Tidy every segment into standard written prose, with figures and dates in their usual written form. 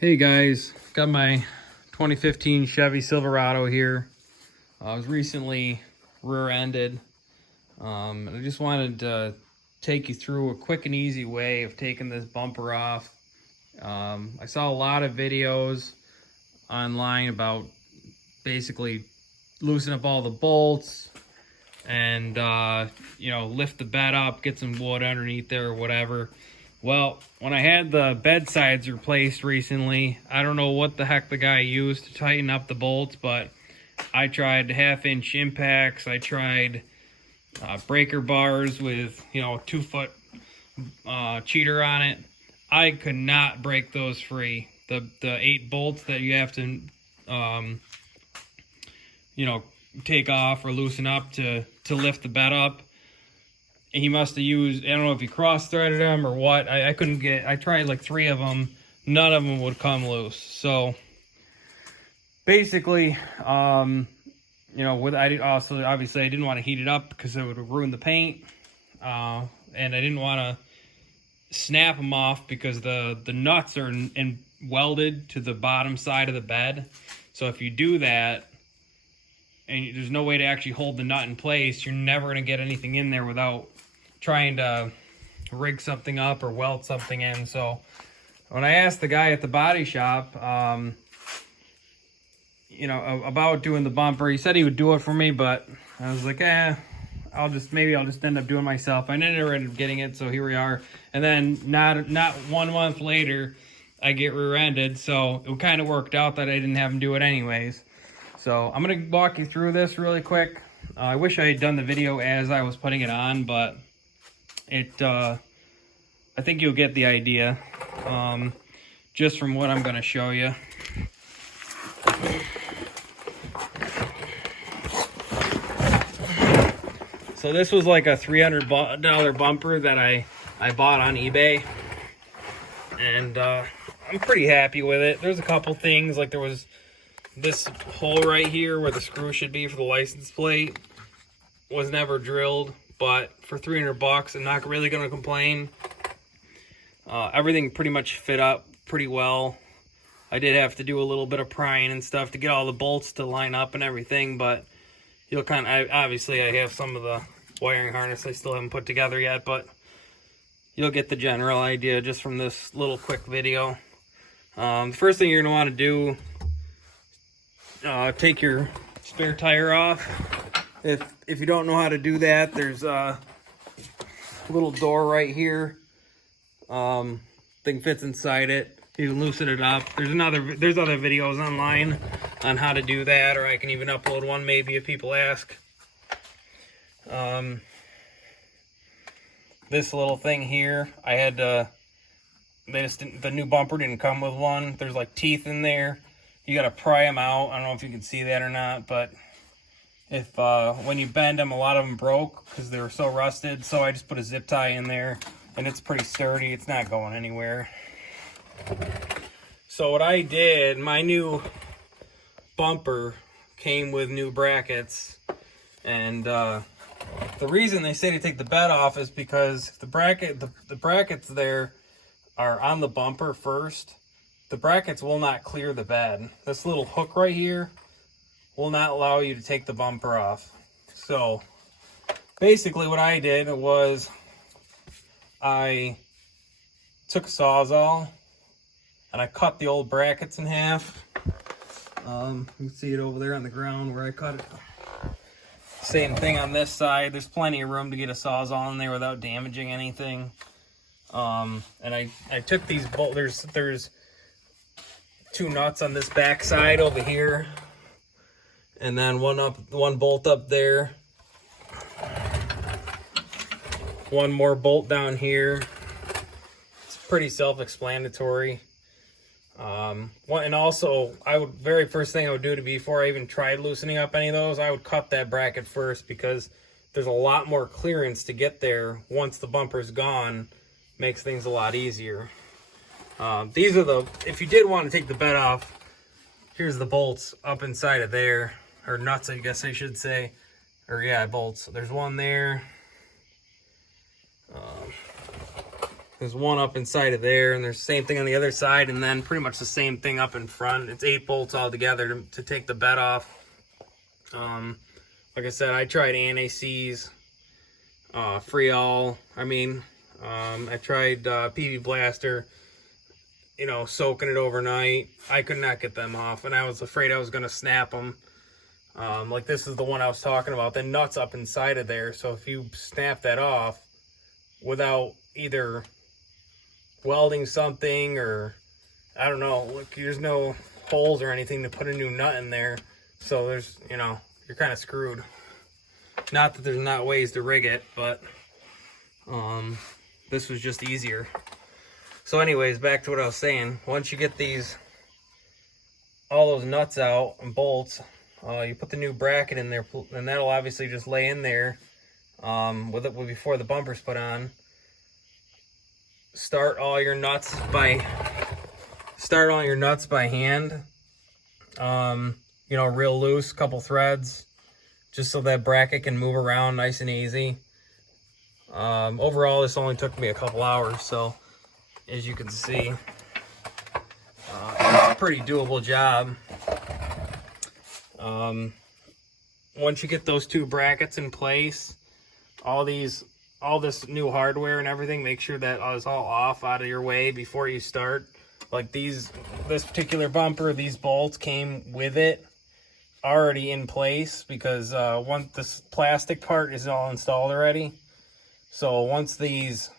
Hey guys, got my 2015 Chevy Silverado here. I was recently rear-ended. And I just wanted to take you through a quick and easy way of taking this bumper off. I saw a lot of videos online about basically loosen up all the bolts and lift the bed up, get some wood underneath there or whatever. Well, when I had the bed sides replaced recently, I don't know what the heck the guy used to tighten up the bolts, but I tried 1/2-inch impacts. I tried breaker bars with 2-foot cheater on it. I could not break those free. The 8 bolts that you have to take off or loosen up to lift the bed up. He must have used, I don't know if he cross-threaded them or what. I couldn't get, I tried like 3 of them. None of them would come loose. So basically, obviously I didn't want to heat it up because it would ruin the paint. And I didn't want to snap them off because the nuts are welded to the bottom side of the bed. So if you do that, and there's no way to actually hold the nut in place, you're never going to get anything in there without trying to rig something up or weld something in. So when I asked the guy at the body shop, about doing the bumper, he said he would do it for me, but I was like, I'll just end up doing it myself. I never ended up getting it, so here we are. And then not 1 month later, I get rear-ended, so it kind of worked out that I didn't have him do it anyways. So I'm going to walk you through this really quick. I wish I had done the video as I was putting it on, but I think you'll get the idea just from what I'm going to show you. So this was like a $300 bumper that I bought on eBay, and I'm pretty happy with it. There's a couple things, like there was this hole right here where the screw should be for the license plate was never drilled, but for $300 I'm not really going to complain. Everything pretty much fit up pretty well. I did have to do a little bit of prying and stuff to get all the bolts to line up and everything, but obviously I have some of the wiring harness I still haven't put together yet, but you'll get the general idea just from this little quick video. The first thing you're going to want to do, take your spare tire off. If you don't know how to do that, there's a little door right here. Thing fits inside it. You can loosen it up. There's other videos online on how to do that, or I can even upload one maybe if people ask. This little thing here, I had to, the new bumper didn't come with one. There's like teeth in there. You got to pry them out. I don't know if you can see that or not, but if when you bend them, a lot of them broke because they were so rusted. So I just put a zip tie in there, and it's pretty sturdy. It's not going anywhere. So what I did, my new bumper came with new brackets, and the reason they say to take the bed off is because the brackets there are on the bumper first. The brackets will not clear the bed. This little hook right here will not allow you to take the bumper off. So basically what I did was I took a Sawzall and I cut the old brackets in half. You can see it over there on the ground where I cut it. Same thing on this side. There's plenty of room to get a Sawzall in there without damaging anything. And I took these bolts. There's 2 nuts on this back side over here, and then one bolt up there, one more bolt down here. It's pretty self-explanatory. And also, very first thing I would do before I even tried loosening up any of those, I would cut that bracket first, because there's a lot more clearance to get there once the bumper's gone. Makes things a lot easier. These are if you did want to take the bed off, here's the bolts up inside of there, or nuts I guess I should say, or yeah, bolts. There's one there, There's one up inside of there, and there's the same thing on the other side, and then pretty much the same thing up in front. It's 8 bolts all together to take the bed off. Like I said, I tried anti-seize, Freol. I tried PV Blaster, you know, soaking it overnight. I could not get them off, and I was afraid I was going to snap them. Like this is the one I was talking about, the nuts up inside of there. So if you snap that off without either welding something or, I don't know, look, there's no holes or anything to put a new nut in there. So there's, you know, you're kind of screwed. Not that there's not ways to rig it, but this was just easier. So anyways, back to what I was saying. Once you get all those nuts out and bolts, you put the new bracket in there, and that'll obviously just lay in there before the bumper's put on. Start all your nuts by hand. You know, real loose, couple threads, just so that bracket can move around nice and easy. Overall, this only took me a couple hours, so as you can see, it's a pretty doable job. Once you get those 2 brackets in place, all this new hardware and everything, make sure that is all off out of your way before you start. Like this particular bumper, these bolts came with it already in place because once this plastic part is all installed already. So once that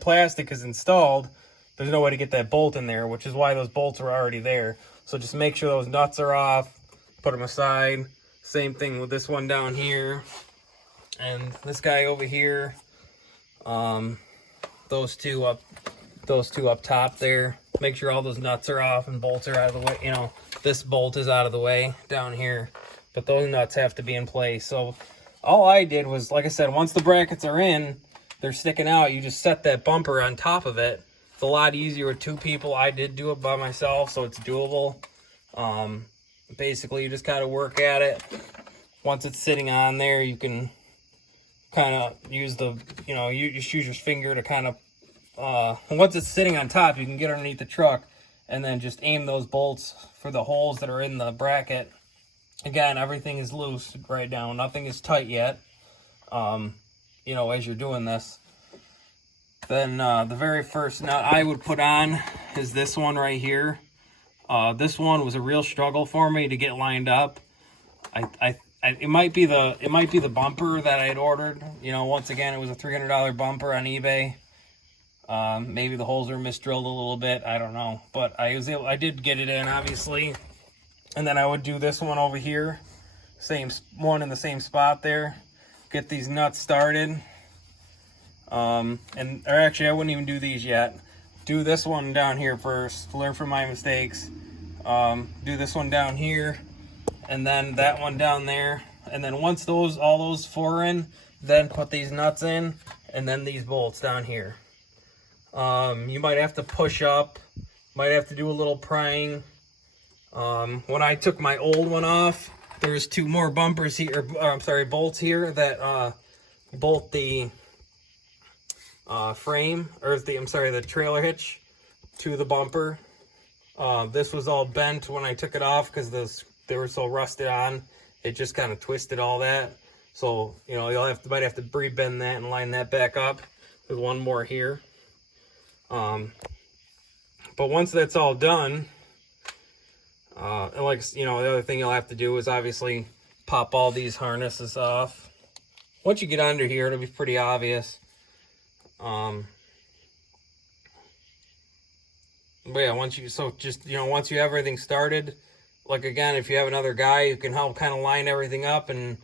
plastic is installed, there's no way to get that bolt in there, which is why those bolts are already there. So just make sure those nuts are off, put them aside. Same thing with this one down here. And this guy over here, those two up top there. Make sure all those nuts are off and bolts are out of the way. You know, this bolt is out of the way down here, but those nuts have to be in place. So all I did was, like I said, once the brackets are in, they're sticking out, you just set that bumper on top of it. It's a lot easier with 2 people. I did do it by myself, so it's doable. Basically, you just gotta work at it. Once it's sitting on there, you can kind of use you just use your finger to kind of, once it's sitting on top, you can get underneath the truck and then just aim those bolts for the holes that are in the bracket. Again, everything is loose right now. Nothing is tight yet, you know, as you're doing this. Then the very first nut I would put on is this one right here. This one was a real struggle for me to get lined up. It might be the bumper that I had ordered. You know, once again, it was a $300 bumper on eBay. Maybe the holes are misdrilled a little bit. I don't know, but I did get it in, obviously. And then I would do this one over here, same one in the same spot there. Get these nuts started. Or actually, I wouldn't even do these yet. Do this one down here first. Learn from my mistakes. Do this one down here, and then that one down there. And then once all those 4 in, then put these nuts in, and then these bolts down here. You might have to push up, might have to do a little prying. When I took my old one off, there's 2 more bumpers here, bolts here that bolt the frame, or the trailer hitch to the bumper. This was all bent when I took it off because they were so rusted on. It just kind of twisted all that. So, you know, might have to re-bend that and line that back up. There's one more here. But once that's all done, and like, you know, the other thing you'll have to do is obviously pop all these harnesses off. Once you get under here, it'll be pretty obvious. But yeah, once you have everything started, like again, if you have another guy who can help kind of line everything up and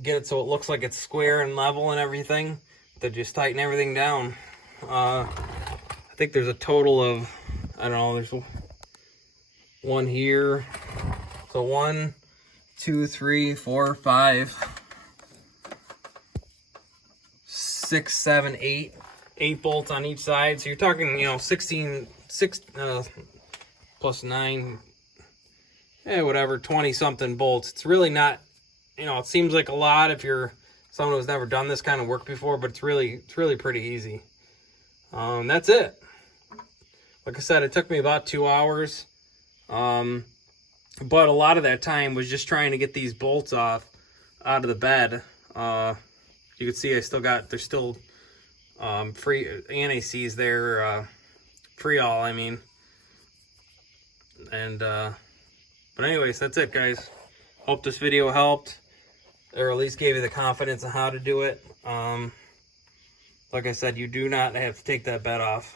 get it so it looks like it's square and level and everything, to just tighten everything down. I think there's a total of, I don't know, there's one here. So 1, 2, 3, 4, 5, 6, 7, 8 bolts on each side. So you're talking, you know, 6 plus 9, whatever, 20 something bolts. It's really not, you know, it seems like a lot if you're someone who's never done this kind of work before, but it's really pretty easy. That's it. Like I said, it took me about 2 hours. But a lot of that time was just trying to get these bolts off out of the bed. You can see there's still free anti-seize there, free-all, I mean. And, but anyways, that's it, guys. Hope this video helped, or at least gave you the confidence on how to do it. Like I said, you do not have to take that bed off.